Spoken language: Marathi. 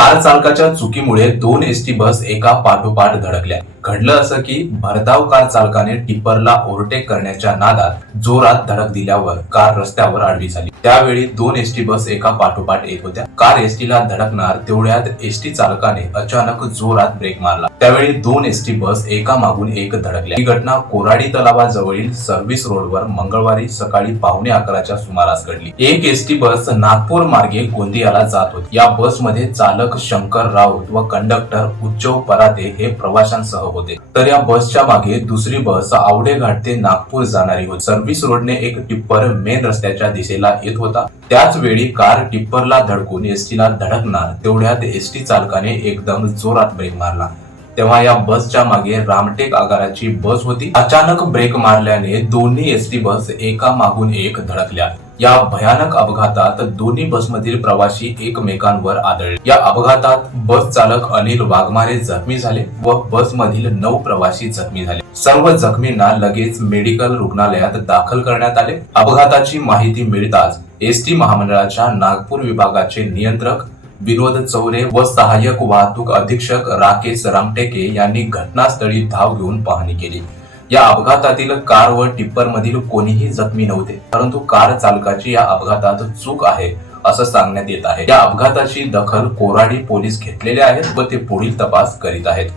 कार चालकाच्या चुकीमुळे दोन एसटी बस एका पाठोपाठ धडकल्या. घडलं असं की भरधाव कार चालकाने टिप्परला ओव्हरटेक करण्याच्या नादात जोरात धडक दिल्यावर कार रस्त्यावर आडवी झाली. त्यावेळी दोन एसटी बस एका पाठोपाठ येत होत्या. कार एसटीला धडकणार तेवढ्यात एसटी चालकाने अचानक जोरात ब्रेक मारला. त्यावेळी दोन एसटी बस एका मागून एक धडकल्या. ही घटना कोराडी तलावाजवळील सर्व्हिस रोडवर मंगळवारी सकाळी पावणे अकराच्या सुमारास घडली. एक एसटी बस नागपूर मार्गे गोंदियाला जात होती. या बसमध्ये चालक शंकर राऊत व कंडक्टर उच्चव पराते हे प्रवाशांसह होते. तर या बसच्या मागे दुसरी बस आवडे घाट ते नागपूर जाणारी होती. सर्व्हिस रोडने एक टिप्पर मेन रस्त्याच्या दिशेला येत होता. त्याच वेळी कार टिप्परला धडकून एसटीला धडकणार तेवढ्यात एसटी चालकाने एकदम जोरात ब्रेक मारला. तेव्हा या बसच्या मागे रामटेक आगाराची बस होती. अचानक ब्रेक मारल्याने दोन्ही एसटी बस एका मागून एक धडकल्या. या भयानक अपघातात दोन्ही बसमधील प्रवासी एकमेकांवर आदळले. या अपघातात बस चालक अनिल वाघमारे जखमी झाले व बसमधील नऊ प्रवासी जखमी झाले. सर्व जखमींना लगेच मेडिकल रुग्णालयात दाखल करण्यात आले. अपघाताची माहिती मिळताच एसटी महामंडळाच्या नागपूर विभागाचे नियंत्रक विनोद चौरे व सहाय्यक वाहतूक अधीक्षक राकेश रामटेके यांनी घटनास्थळी धाव घेऊन पाहणी केली. या अपघातातील कार व टिप्पर मधील कोणीही जखमी नव्हते परंतु कार चालकाची या अपघातात चूक आहे असं सांगण्यात येत आहे. या अपघाताची दखल कोराडी पोलीस घेतलेले आहेत व ते पुढील तपास करीत आहेत.